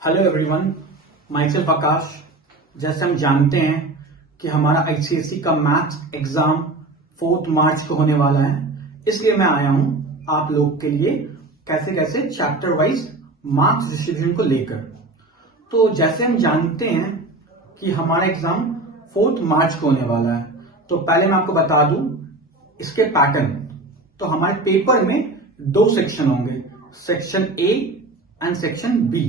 Hello everyone, my self आकाश। जैसे हम जानते हैं कि हमारा आईसीएसई का मैथ्स एग्जाम 4 मार्च को होने वाला है, इसलिए मैं आया हूं आप लोग के लिए कैसे कैसे चैप्टर वाइज मार्क्स डिस्ट्रीब्यूशन को लेकर। तो जैसे हम जानते हैं कि हमारा एग्जाम 4 मार्च को होने वाला है, तो पहले मैं आपको बता दूं इसके पैटर्न। तो हमारे पेपर में 2 सेक्शन होंगे, section A and section B.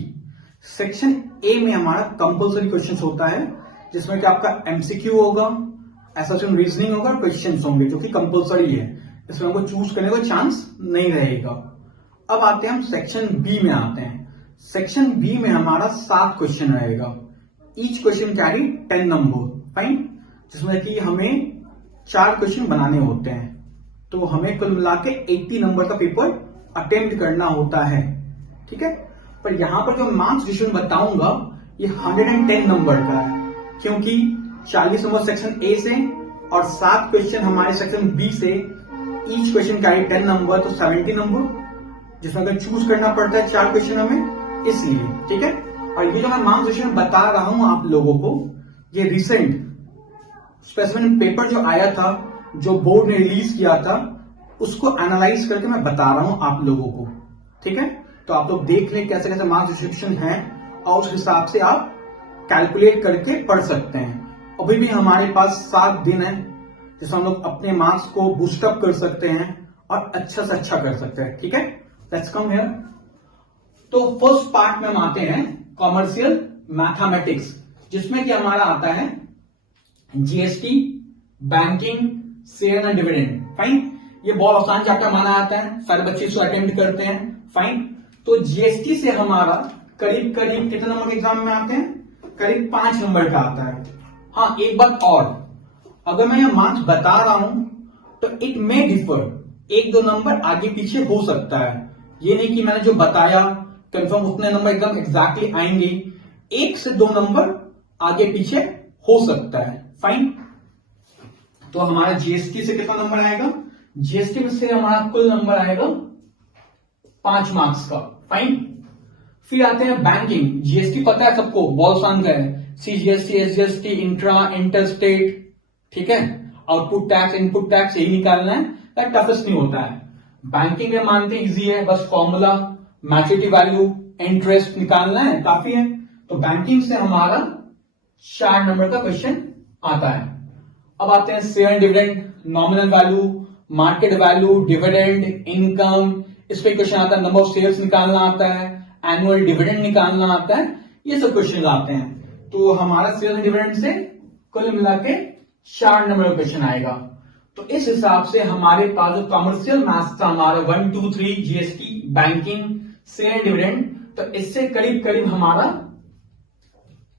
Section A में हमारा कंपल्सरी क्वेश्चंस होता है, जिसमें कि आपका एमसीक्यू होगा, एसोसिएशन रीजनिंग होगा, क्वेश्चंस होंगे जो कि कंपल्सरी है, इसमें हमको चूज करने का चांस नहीं रहेगा। अब आते हैं हम सेक्शन बी में आते हैं। सेक्शन बी में हमारा 7 क्वेश्चन रहेगा, each question carry 10 number, fine, जिसमें कि हमें 4 क्वेश्चन बनाने होते हैं। तो हमें कुल मिला के 80 नंबर का पेपर अटेम्प्ट करना होता है, ठीक है। पर यहां पर जो मार्क्स डिस्ट्रीब्यूशन बताऊंगा ये 110 नंबर का है, क्योंकि 40 नंबर सेक्शन ए से और 7 क्वेश्चन हमारे सेक्शन बी से, ईच क्वेश्चन कैरी 10 नंबर, तो 70 नंबर, जिसमें अगर चूज करना पड़ता है 4 क्वेश्चन हमें, इसलिए, ठीक है। और ये जो मैं मार्क्स डिस्ट्रीब्यूशन बता रहा हूं आप लोगों को, ये रिसेंट स्पेसिफिक पेपर जो आया था, जो बोर्ड ने रिलीज किया था, उसको एनालाइज करके मैं बता रहा हूं आप लोगों को, ठीक है। तो आप लोग देख लें कैसे कैसे मार्क्स डिस्ट्रीब्यूशन है, और उस हिसाब से आप कैलकुलेट करके पढ़ सकते हैं। अभी भी हमारे पास 7 दिन है, जिसमें हम लोग अपने मार्क्स को बूस्टअप कर सकते हैं और अच्छा से अच्छा कर सकते हैं, ठीक है। Let's come here. तो फर्स्ट पार्ट में हम आते हैं कॉमर्शियल मैथमेटिक्स, जिसमें कि हमारा आता है GST, banking, share and dividend, fine. ये बहुत आसान चैप्टर माना जाता है, सारे बच्चे इसको अटेम्प्ट करते हैं, फाइन। तो जीएसटी से हमारा करीब करीब कितने नंबर के एग्जाम में आते हैं? करीब 5 नंबर का आता है। हाँ, एक बात और, अगर मैं यह मार्क्स बता रहा हूं तो इट मे डिफर, 1-2 नंबर आगे पीछे हो सकता है। ये नहीं कि मैंने जो बताया कंफर्म उतने नंबर एकदम एग्जैक्टली आएंगे, 1 से 2 नंबर आगे पीछे हो सकता है, फाइन। तो हमारा जीएसटी से कितना नंबर आएगा? जीएसटी में से हमारा कुल नंबर आएगा 5 मार्क्स का, फाइन। फिर आते हैं बैंकिंग। जीएसटी पता है सबको, बहुत आसान का है, सीजीएसटी, एसजीएसटी, इंट्रा, इंटरस्टेट, ठीक है। आउटपुट टैक्स, इनपुट टैक्स, यही निकालना है, टफेस्ट नहीं होता है। बैंकिंग में मानते इजी है, बस फॉर्मूला, मैच्योरिटी वैल्यू, इंटरेस्ट निकालना है, काफी है। तो बैंकिंग से हमारा 4 नंबर का क्वेश्चन आता है। अब आते हैं share dividend, nominal value, market value, dividend, income, इस पे क्वेश्चन आता है, नंबर ऑफ शेयर्स निकालना आता है, एनुअल डिविडेंड निकालना आता है, ये सब क्वेश्चन आते हैं। तो हमारा शेयर डिविडेंड से कुल मिला के 4 नंबर का क्वेश्चन आएगा। तो इस हिसाब से हमारे पास जो कॉमर्शियल मैथ्स था हमारा 1, 2, 3, जीएसटी, बैंकिंग, शेयर डिविडेंड, तो इससे करीब करीब हमारा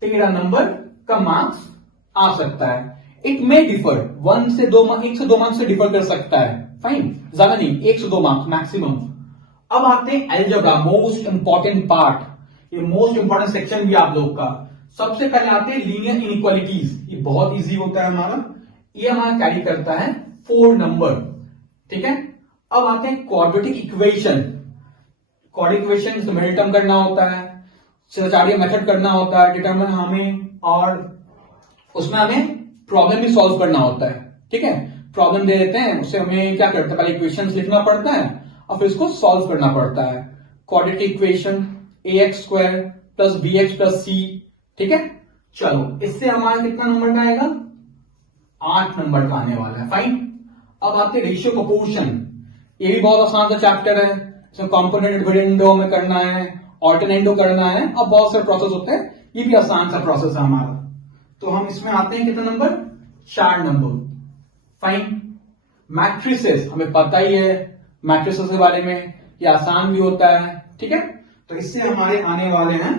13 नंबर का मार्क्स आ सकता है। इट मे डिफर 1 से 2 मार्क्स से डिफर कर सकता है, फाइन, ज्यादा नहीं, 1 से 2 मार्क्स मैक्सिमम। अब आते हैं अलजेब्रा, मोस्ट इंपॉर्टेंट पार्ट, ये मोस्ट इंपॉर्टेंट सेक्शन भी आप लोग का। सबसे पहले आते हैं लीनियर इनइक्वालिटीज, ये बहुत इजी होता है हमारा, ये हमारा कैरी करता है 4 नंबर, ठीक है। अब आते हैं quadratic equation. Quadratic equation middle term करना होता है, सजाड़िया मेथड करना होता है, डिटरमिन हमें, और उसमें हमें प्रॉब्लम भी सॉल्व करना होता है, ठीक है। प्रॉब्लम दे देते हैं, उससे हमें क्या करता है, पहले इक्वेशंस लिखना पड़ता है और फिर इसको सॉल्व करना पड़ता है। Quadratic equation ax² plus bx plus c, ठीक है। चलो, इससे हमारा कितना नंबर का आएगा? 8 नंबर का आने वाला है, फाइन। अब आते हैं रेशियो प्रोपोर्शन, ये भी बहुत आसान सा चैप्टर है, इसमें कॉम्पोनेंट डिविडेंडो में करना है, ऑल्टरनेटो करना है, और बहुत सारे प्रोसेस होते हैं, ये भी आसान सा प्रोसेस है हमारा। तो हम इसमें आते हैं कितना नंबर? 4 number, fine. मैट्रिसेस हमें पता ही है, मैट्रिसेस के बारे में, ये आसान भी होता है, ठीक है। तो इससे हमारे आने वाले हैं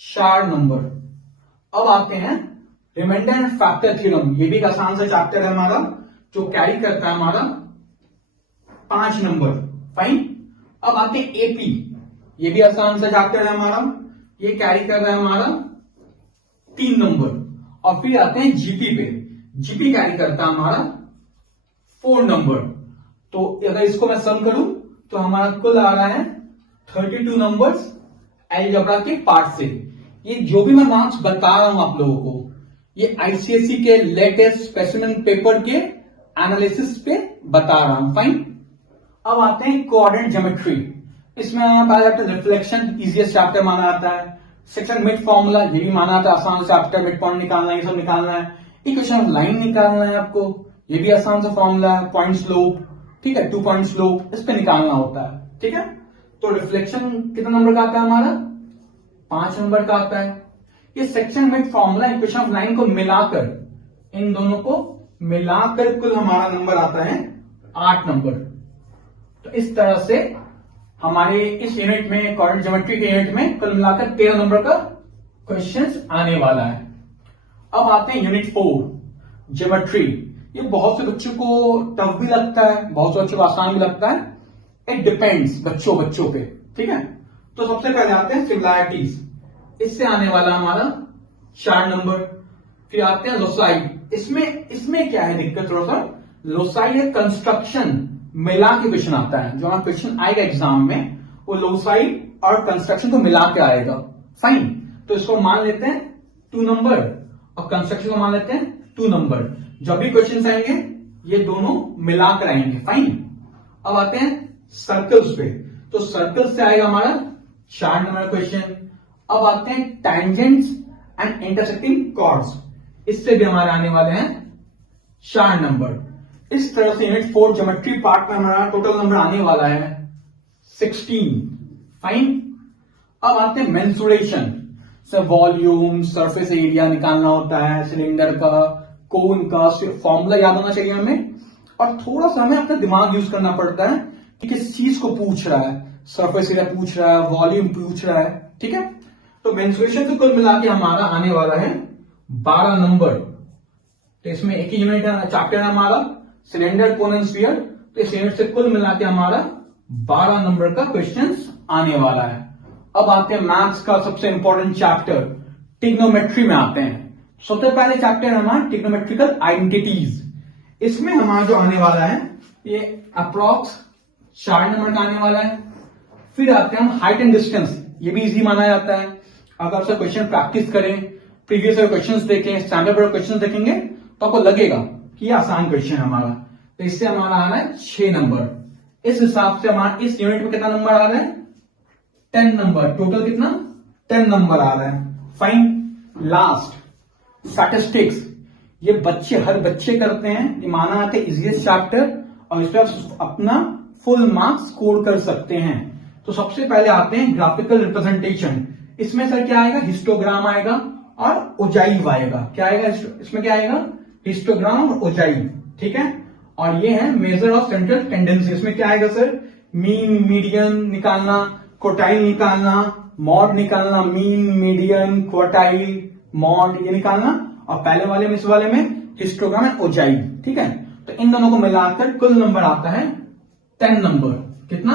4 नंबर। अब आते हैं रिमाइंडर एंड फैक्टर थ्योरम, ये भी एक आसान सा चैप्टर है हमारा, जो कैरी करता है हमारा 5 नंबर, फाइन। अब आते हैं एपी, ये भी आसान सा चैप्टर है हमारा, ये कैरी कर रहा है हमारा 3 नंबर। और फिर आते हैं जीपी पे, जीपी कैरी करता है हमारा 4 नंबर। तो अगर इसको मैं सम करूं तो हमारा कुल आ रहा है 32 नंबर्स अलजेब्रा के पार्ट से। ये जो भी मैं मार्क्स बता रहा हूं आप लोगों को, ये आईसीएसई के लेटेस्ट स्पेसिमेन पेपर के एनालिसिस पे बता रहा हूं। फाइन। अब आते हैं कोऑर्डिनेट ज्योमेट्री। इसमें पाया जाता है रिफ्लेक्शन, इजीएस्ट चैप्टर माना जाता है। सेक्शन मिड फॉर्मूला, ये भी माना जाता है आसान चैप्टर, मिड पॉइंट निकालना है, ये सब निकालना है। इक्वेशन ऑफ लाइन निकालना है आपको, ये भी आसान सा फॉर्मूला है। पॉइंट स्लोप, ठीक है, 2 पॉइंट स्लोप, इस पे निकालना होता है। ठीक है, तो रिफ्लेक्शन कितना नंबर का आता है हमारा? 5 नंबर का आता है। ये section mid formula, equation of line को मिलाकर, इन दोनों को मिलाकर कुल हमारा नंबर आता है 8 नंबर। तो इस तरह से हमारे इस यूनिट में, कोऑर्डिनेट ज्योमेट्री के यूनिट में, कुल मिलाकर 13 नंबर का क्वेश्चंस आने वाला है। अब आते हैं यूनिट 4 ज्योमेट्री। ये बहुत से बच्चों को टफ भी लगता है, बहुत से बच्चों को आसान भी लगता है। इट डिपेंड्स बच्चों पे। ठीक है, तो सबसे पहले आते हैं सिमिलैरिटीज। इससे आने वाला हमारा 4 नंबर। फिर आते हैं लोसाई। इसमें क्या है दिक्कत? थोड़ा सा लोसाई है कंस्ट्रक्शन मिला के क्वेश्चन आता है। जो हमारा क्वेश्चन आएगा एग्जाम में, वो लोसाई और कंस्ट्रक्शन को मिला के आएगा। फाइन, तो इसको मान लेते हैं 2 नंबर और कंस्ट्रक्शन को मान लेते हैं 2 नंबर। जब भी क्वेश्चन आएंगे ये दोनों मिलाकर आएंगे। फाइन। अब आते हैं सर्कल्स पे। तो सर्कल से आएगा हमारा 4 नंबर क्वेश्चन। अब आते हैं टैंजेंट्स एंड इंटरसेक्टिंग कॉर्ड्स। इससे भी हमारे आने वाले हैं 4 नंबर। इस तरह से यूनिट 4 ज्योमेट्री पार्ट में हमारा टोटल नंबर आने वाला है 16। फाइन। अब आते हैं मेंसुरेशन। वॉल्यूम, सरफेस एरिया निकालना होता है, सिलेंडर का, कोन का, फॉर्मूला याद होना चाहिए हमें। और थोड़ा सा हमें अपना दिमाग यूज करना पड़ता है कि किस चीज को पूछ रहा है। सरफेस एरिया पूछ रहा है, वॉल्यूम पूछ रहा है। ठीक है, तो मेंसुरेशन तो कुल मिला के हमारा आने वाला है 12 नंबर। तो इसमें एक ही यूनिट चैप्टर है हमारा सिलेंडर, कोन एंड स्फीयर। तो इस यूनिट से कुल मिला के हमारा 12 नंबर का क्वेश्चन आने वाला है। अब आते हैं मैथ्स का सबसे इंपॉर्टेंट चैप्टर ट्रिग्नोमेट्री में आते हैं। सबसे पहले चैप्टर है हमारा ट्रिग्नोमेट्रिकल आइडेंटिटीज। इसमें हमारा जो आने वाला है ये अप्रॉक्स 4 नंबर का आने वाला है। फिर आते हैं हम हाइट एंड डिस्टेंस। ये भी इजी माना जाता है। अगर आपसे क्वेश्चन प्रैक्टिस करें, प्रीवियस ईयर क्वेश्चंस देखें, स्टैंडर्ड बोर्ड क्वेश्चन देखेंगे तो आपको लगेगा कि ये आसान क्वेश्चन है हमारा। तो इससे हमारा आ रहा है 6 नंबर। इस हिसाब से हमारा इस यूनिट में कितना नंबर आ रहा है? 10 नंबर। टोटल कितना? 10 नंबर आ रहा है। फाइन। Last statistics. ये हर बच्चे करते हैं। ये माना जाता है इजीएस्ट चैप्टर और इस पर आप अपना फुल मार्क्स स्कोर कर सकते हैं। तो सबसे पहले आते हैं ग्राफिकल रिप्रेजेंटेशन। इसमें सर क्या आएगा? हिस्टोग्राम आएगा और ओजाइव आएगा। क्या आएगा इसमें? क्या आएगा? हिस्टोग्राम और ओजाइव। ठीक है, और ये है मेजर ऑफ सेंट्रल टेंडेंसी। इसमें क्या आएगा सर? मीन, मीडियन निकालना, क्वार्टाइल निकालना, मॉड निकालना, मीन, मीडियन, क्वार्टाइल, मॉड, ये निकालना। और पहले वाले में, इस वाले में हिस्टोग्राम एंड ओजाइव। ठीक है, तो इन दोनों को मिलाकर कुल नंबर आता है 10 नंबर। कितना?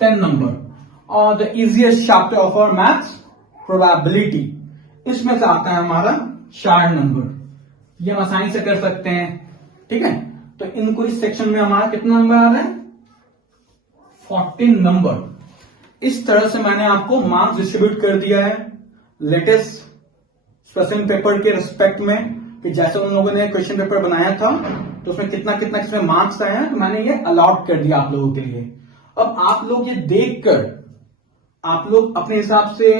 10 नंबर। और the easiest chapter of our maths probability. इसमें से आता है हमारा 4 नंबर। ये हम आसानी से कर सकते हैं। ठीक है, तो इनको इस सेक्शन में हमारा कितना नंबर आ रहा है? 14 नंबर। इस तरह से मैंने आपको मार्क्स डिस्ट्रीब्यूट कर दिया है लेटेस्ट स्पेसिमेन पेपर के रिस्पेक्ट में, कि जैसे उन लोगों ने क्वेश्चन पेपर बनाया था तो उसमें कितना कितना किसमें मार्क्स आए हैं, तो मैंने ये अलॉट कर दिया आप लोगों के लिए। अब आप लोग ये देखकर आप लोग अपने हिसाब से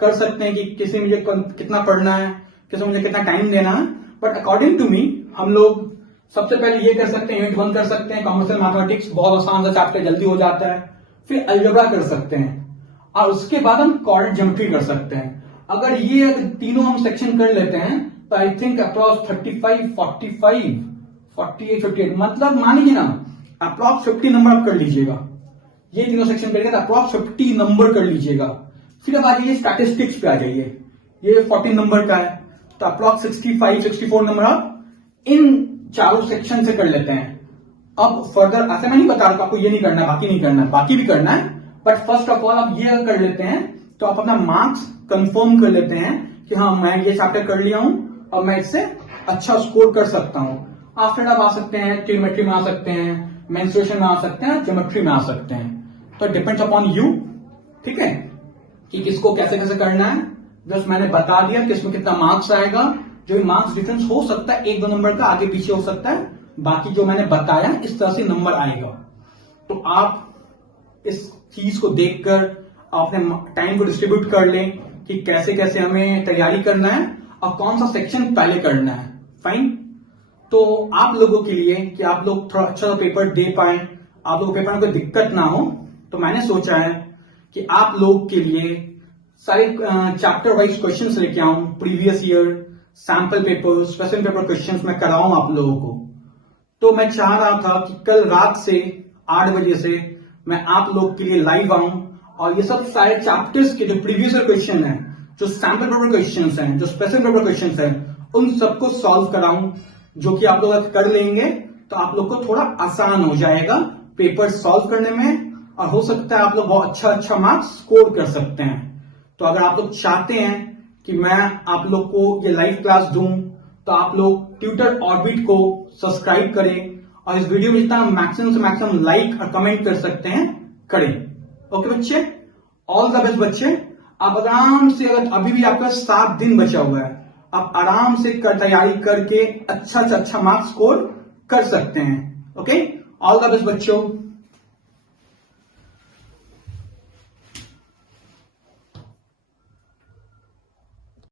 कर सकते हैं कि किसी मुझे कितना पढ़ना है, किसी मुझे कितना टाइम देना है। बट अकॉर्डिंग टू मी हम लोग सबसे पहले ये कर सकते हैं, यूनिट 1 कर सकते हैं, कॉमर्शियल मैथमेटिक्स, बहुत आसान सा चैप्टर, जल्दी हो जाता है। फिर अलजेब्रा कर सकते हैं और उसके बाद हम कोऑर्डिनेट ज्योमेट्री कर सकते हैं। अगर ये तीनों हम सेक्शन कर लेते हैं तो आई थिंक अप्रॉक्स 35, 45, 48, 58, मतलब मान लीजिए ना अप्रॉक्स 50 नंबर आप कर लीजिएगा। ये तीनों सेक्शन करिएगा तो अप्रॉक्स 50 नंबर कर लीजिएगा। फिर अब आ जाइए स्टैटिस्टिक्स पे आ जाइए, ये 14 नंबर का है तो अप्रॉक्स 65, 64 नंबर आप इन चारों सेक्शन से कर लेते हैं। अब फर्दर ऐसे मैं नहीं बता रहा आपको ये नहीं करना है, बाकी नहीं करना है, बाकी भी करना है। बट फर्स्ट ऑफ ऑल आप ये कर लेते हैं तो आप अपना मार्क्स कंफर्म कर लेते हैं कि हाँ मैं ये चैप्टर कर लिया हूं और मैं इससे अच्छा स्कोर कर सकता हूं। आफ्टर आप आ सकते हैं ट्रिग्नोमेट्री में, आ सकते हैं मेंसुरेशन में, आ सकते हैं ज्योमेट्री में, आ सकते हैं। तो डिपेंड्स अपॉन यू। ठीक है, कि किसको कैसे कैसे करना है। जस्ट मैंने बता दिया कि इसमें कितना मार्क्स आएगा। जो मार्क्स डिफरेंस हो सकता है 1-2 नंबर का, आगे पीछे हो सकता है, बाकी जो मैंने बताया इस तरह से नंबर आएगा। तो आप इस चीज को देखकर अपने टाइम को डिस्ट्रीब्यूट कर लें कि कैसे कैसे हमें तैयारी करना है और कौन सा सेक्शन पहले करना है। फाइन। तो आप लोगों के लिए कि आप लोग थोड़ा अच्छा सा पेपर दे पाए, आप लोगों को पेपर में कोई दिक्कत ना हो, तो मैंने सोचा है कि आप लोग के लिए सारे चैप्टर वाइज क्वेश्चंस लेके आऊं, previous year sample paper, special paper questions मैं कराऊं आप लोगों को। तो मैं चाह रहा था कि कल रात से 8 बजे से मैं आप लोग के लिए लाइव आऊं और ये सब सारे चैप्टर्स के जो प्रीवियस ईयर क्वेश्चन है, जो सैंपल पेपर क्वेश्चंस हैं, जो स्पेशल पेपर क्वेश्चंस हैं, उन सबको सॉल्व कराऊं, जो कि आप लोग कर लेंगे तो आप लोग को थोड़ा आसान हो जाएगा पेपर सॉल्व करने में, और हो सकता है आप लोग बहुत अच्छा मार्क्स स्कोर कर सकते हैं। तो अगर आप लोग चाहते हैं कि मैं आप लोग को ये लाइव क्लास दूं, तो आप लोग ट्यूटर ऑर्बिट को सब्सक्राइब करें और इस वीडियो में जितना मैक्सिमम से मैक्सिमम लाइक और कमेंट कर सकते हैं करें। ओके बच्चे, ऑल द बेस्ट बच्चे। आप आराम से, अगर अभी भी आपका 7 दिन बचा हुआ है, आप आराम से तैयारी करके अच्छा से अच्छा मार्क्स स्कोर कर सकते हैं। ओके, ऑल द बेस्ट बच्चों।